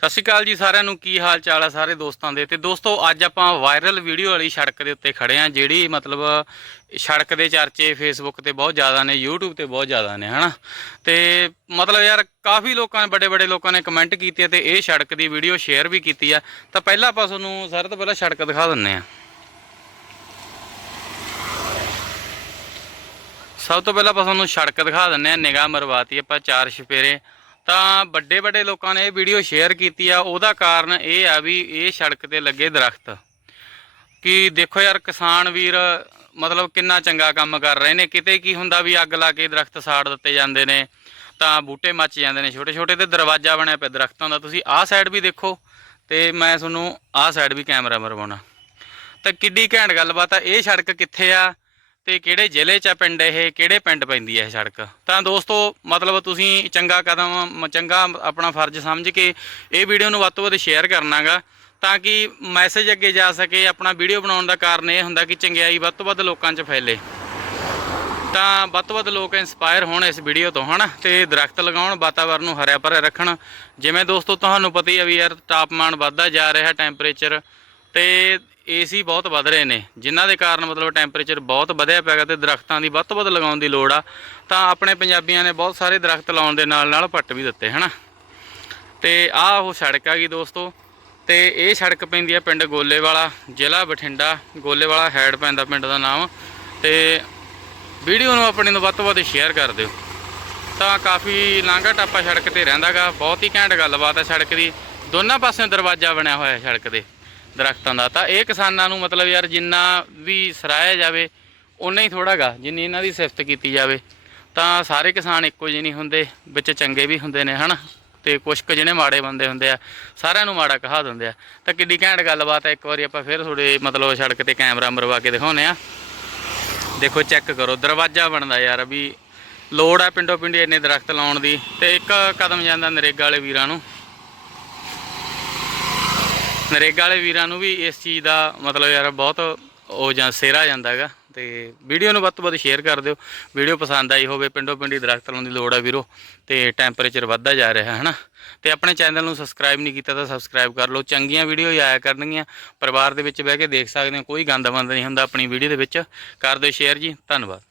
ਸਤਿ ਸ਼੍ਰੀ ਅਕਾਲ ਜੀ ਸਾਰਿਆਂ ਨੂੰ, ਕੀ ਹਾਲ ਚਾਲ ਆ ਸਾਰੇ ਦੋਸਤਾਂ ਦੇ? ਤੇ ਦੋਸਤੋ, ਅੱਜ ਆਪਾਂ ਵਾਇਰਲ ਵੀਡੀਓ ਵਾਲੀ ਸੜਕ ਦੇ ਉੱਤੇ ਖੜੇ ਆ, ਜਿਹੜੀ ਮਤਲਬ ਸੜਕ ਦੇ ਚਰਚੇ ਫੇਸਬੁੱਕ ਤੇ ਬਹੁਤ ਜ਼ਿਆਦਾ ਨੇ, YouTube ਤੇ ਬਹੁਤ ਜ਼ਿਆਦਾ ਨੇ, ਹਨਾ? ਤੇ ਮਤਲਬ ਯਾਰ, ਕਾਫੀ ਲੋਕਾਂ ਨੇ ਵੱਡੇ ਵੱਡੇ ਲੋਕਾਂ ਨੇ ਕਮੈਂਟ ਕੀਤੇ ਤੇ ਇਹ ਸੜਕ ਦੀ ਵੀਡੀਓ ਸ਼ੇਅਰ ਵੀ ਕੀਤੀ ਆ। ਤਾਂ ਪਹਿਲਾਂ ਆਪਾਂ ਤੁਹਾਨੂੰ ਸਾਰਿਆਂ ਤੋਂ ਪਹਿਲਾਂ ਸੜਕ ਦਿਖਾ ਦਿੰਨੇ ਆ। ਸਭ ਤੋਂ ਪਹਿਲਾਂ ਆਪਾਂ ਤੁਹਾਨੂੰ ਸੜਕ ਦਿਖਾ ਦਿੰਨੇ ਆ, ਨਿਗਾਹ ਮਰਵਾਤੀ ਆਪਾਂ ਚਾਰ ਛਪੇਰੇ ਤਾਂ ਵੱਡੇ ਵੱਡੇ ਲੋਕਾਂ ਨੇ ਇਹ ਵੀਡੀਓ ਸ਼ੇਅਰ ਕੀਤੀ ਆ। ਉਹਦਾ ਕਾਰਨ ਇਹ ਆ ਵੀ ਇਹ ਸੜਕ ਤੇ ਲੱਗੇ ਦਰਖਤ। ਕਿ ਦੇਖੋ ਯਾਰ, ਕਿਸਾਨ ਵੀਰ ਮਤਲਬ ਕਿੰਨਾ ਚੰਗਾ ਕੰਮ ਕਰ ਰਹੇ ਨੇ। ਕਿਤੇ ਕੀ ਹੁੰਦਾ ਵੀ ਅੱਗ ਲਾ ਕੇ ਦਰਖਤ ਸਾੜ ਦਿੱਤੇ ਜਾਂਦੇ ਨੇ, ਤਾਂ ਬੂਟੇ ਮੱਚ ਜਾਂਦੇ ਨੇ। ਛੋਟੇ ਛੋਟੇ ਤੇ ਦਰਵਾਜ਼ਾ ਬਣਿਆ ਪਿਆ ਦਰਖਤਾਂ ਦਾ। ਤੁਸੀਂ ਆਹ ਸਾਈਡ ਵੀ ਦੇਖੋ ਤੇ ਮੈਂ ਤੁਹਾਨੂੰ ਆਹ ਸਾਈਡ ਵੀ ਕੈਮਰਾ ਮਰਵਾਉਣਾ। ਤਾਂ ਕਿੱਡੀ ਘੈਂਟ ਗੱਲਬਾਤ ਆ। ਇਹ ਸੜਕ ਕਿੱਥੇ ਆ? ਤੇ ਕਿਹੜੇ ਜ਼ਿਲ੍ਹੇ 'ਚ ਆ ਪਿੰਡ ਇਹ? ਕਿਹੜੇ ਪਿੰਡ ਪੈਂਦੀ ਹੈ ਇਹ ਸੜਕ? ਤਾਂ ਦੋਸਤੋ, ਮਤਲਬ ਤੁਸੀਂ ਚੰਗਾ ਕਦਮ, ਮ- ਚੰਗਾ ਆਪਣਾ ਫਰਜ਼ ਸਮਝ ਕੇ ਇਹ ਵੀਡੀਓ ਨੂੰ ਵੱਧ ਤੋਂ ਵੱਧ ਸ਼ੇਅਰ ਕਰਨਾਗਾ ਤਾਂ ਕਿ ਮੈਸੇਜ ਅੱਗੇ ਜਾ ਸਕੇ। ਆਪਣਾ ਵੀਡੀਓ ਬਣਾਉਣ ਦਾ ਕਾਰਨ ਇਹ ਹੁੰਦਾ ਕਿ ਚੰਗਿਆਈ ਵੱਧ ਤੋਂ ਵੱਧ ਲੋਕਾਂ 'ਚ ਫੈਲੇ। ਤਾਂ ਵੱਧ ਤੋਂ ਵੱਧ ਲੋਕ ਇਨਸਪਾਇਰ ਹੋਣ ਇਸ ਵੀਡੀਓ ਤੋਂ, ਹਨਾ? ਤੇ ਦਰਖਤ ਲਗਾਉਣ, ਵਾਤਾਵਰਨ ਨੂੰ ਹਰਿਆ ਭਰਿਆ ਰੱਖਣ। ਜਿਵੇਂ ਦੋਸਤੋ, ਤੁਹਾਨੂੰ ਪਤਾ ਹੀ ਆ ਵੀ ਯਾਰ ਤਾਪਮਾਨ ਵੱਧਦਾ ਜਾ ਰਿਹਾ ਟੈਂਪਰੇਚਰ ਤੇ ਏਸੀ ਬਹੁਤ ਵੱਧ ਰਹੇ ਨੇ, ਜਿਨ੍ਹਾਂ ਦੇ ਕਾਰਨ ਮਤਲਬ ਟੈਂਪਰੇਚਰ ਬਹੁਤ ਵਧਿਆ ਪਿਆਗਾ ਤੇ ਦਰਖਤਾਂ ਦੀ ਵੱਧ ਤੋਂ ਵੱਧ ਲਗਾਉਣ ਦੀ ਲੋੜ ਆ, ਤਾਂ ਆਪਣੇ ਪੰਜਾਬੀਆਂ ਨੇ ਬਹੁਤ ਸਾਰੇ ਦਰਖਤ ਲਾਉਣ ਦੇ ਨਾਲ ਨਾਲ ਪੱਟ ਵੀ ਦਿੱਤੇ, ਹਨਾ? ਤੇ ਆਹ ਉਹ ਸੜਕ ਆ ਗਈ ਦੋਸਤੋ, ਤੇ ਇਹ ਸੜਕ ਪੈਂਦੀ ਆ ਪਿੰਡ ਗੋਲੇਵਾਲਾ, ਜ਼ਿਲ੍ਹਾ ਬਠਿੰਡਾ, ਗੋਲੇਵਾਲਾ ਹੈਡ ਪੈਂਦਾ ਪਿੰਡ ਦਾ ਨਾਮ, ਤੇ ਵੀਡੀਓ ਨੂੰ ਆਪਣੇ ਨੂੰ ਵੱਧ ਤੋਂ ਵੱਧ ਸ਼ੇਅਰ ਕਰ ਦਿਓ। ਤਾਂ ਕਾਫੀ ਲਾਂਘਾ ਟਾਪਾ ਸੜਕ ਤੇ ਰਹਿੰਦਾਗਾ ਬਹੁਤ ਹੀ ਘੈਂਟ ਗੱਲਬਾਤ ਹੈ ਸੜਕ ਦੀ, ਦੋਨਾਂ ਪਾਸਿਓਂ ਦਰਵਾਜ਼ਾ ਬਣਿਆ ਹੋਇਆ ਸੜਕ ਦੇ। ਦਰਖਤਾਂ ਦਾ। ਤਾਂ ਇਹ ਕਿਸਾਨਾਂ ਨੂੰ ਮਤਲਬ ਯਾਰ ਜਿੰਨਾ ਵੀ ਸਰਾਇਆ ਜਾਵੇ ਉਨਾ ਹੀ ਥੋੜਾਗਾ ਜਿੰਨੀ ਇਹਨਾਂ ਦੀ ਸਿਫਤ ਕੀਤੀ ਜਾਵੇ। ਤਾਂ ਸਾਰੇ ਕਿਸਾਨ ਇੱਕੋ ਜਿਹੇ ਨਹੀਂ ਹੁੰਦੇ, ਵਿੱਚ ਚੰਗੇ ਵੀ ਹੁੰਦੇ ਨੇ, ਹਨਾ? ਤੇ ਕੁਝ ਕੁ ਜਿਹੜੇ ਮਾੜੇ ਬੰਦੇ ਹੁੰਦੇ ਆ, ਸਾਰਿਆਂ ਨੂੰ ਮਾੜਾ ਕਹਾ ਦਿੰਦੇ ਆ। ਤਾਂ ਕਿੱਡੀ ਘੈਂਟ ਗੱਲਬਾਤ ਹੈ ਇੱਕ ਵਾਰੀ ਆਪਾਂ ਫਿਰ ਥੋੜੇ ਮਤਲਬ ਸੜਕ ਤੇ ਕੈਮਰਾ ਮਰਵਾ ਕੇ ਦਿਖਾਉਨੇ ਆ। ਦੇਖੋ, ਚੈੱਕ ਕਰੋ, ਦਰਵਾਜ਼ਾ ਬਣਦਾ ਯਾਰ ਵੀ ਲੋੜ ਆ ਪਿੰਡੋ ਪਿੰਡੀ ਇੰਨੇ ਦਰਖਤ ਲਾਉਣ ਦੀ। ਤੇ ਇੱਕ ਕਦਮ ਜਾਂਦਾ ਨਰੇਗਾ ਵਾਲੇ ਵੀਰਾਂ ਨੂੰ। ਨਰੇਗਾ ਵਾਲੇ ਵੀਰਾਂ ਨੂੰ ਵੀ ਇਸ ਚੀਜ਼ ਦਾ ਮਤਲਬ ਯਾਰ ਬਹੁਤ ਉਹ ਜਾਂ ਸੇਰਾ ਜਾਂਦਾ ਹੈਗਾ ਤੇ ਵੀਡੀਓ ਨੂੰ ਵੱਧ ਤੋਂ ਵੱਧ ਸ਼ੇਅਰ ਕਰ ਦਿਓ। ਵੀਡੀਓ ਪਸੰਦ ਆਈ ਹੋਵੇ, ਪਿੰਡੋ ਪਿੰਡੀ ਦਰਖਤ ਲਾਉਣ ਦੀ ਲੋੜ ਆ ਵੀਰੋ, ਤੇ ਟੈਂਪਰੇਚਰ ਵੱਧਦਾ ਜਾ ਰਿਹਾ ਹੈ ਨਾ ਤੇ ਆਪਣੇ ਚੈਨਲ ਨੂੰ ਸਬਸਕ੍ਰਾਈਬ ਨਹੀਂ ਕੀਤਾ ਤਾਂ ਸਬਸਕ੍ਰਾਈਬ ਕਰ ਲਓ। ਚੰਗੀਆਂ ਵੀਡੀਓ ਹੀ ਆਇਆ ਕਰਨਗੀਆਂ। ਪਰਿਵਾਰ ਦੇ ਵਿੱਚ ਬਹਿ ਕੇ ਦੇਖ ਸਕਦੇ ਹੋ, ਕੋਈ ਗੰਦ ਮੰਦ ਨਹੀਂ ਹੁੰਦਾ ਆਪਣੀ ਵੀਡੀਓ ਦੇ ਵਿੱਚ। ਕਰ ਦਿਓ ਸ਼ੇਅਰ ਜੀ, ਧੰਨਵਾਦ।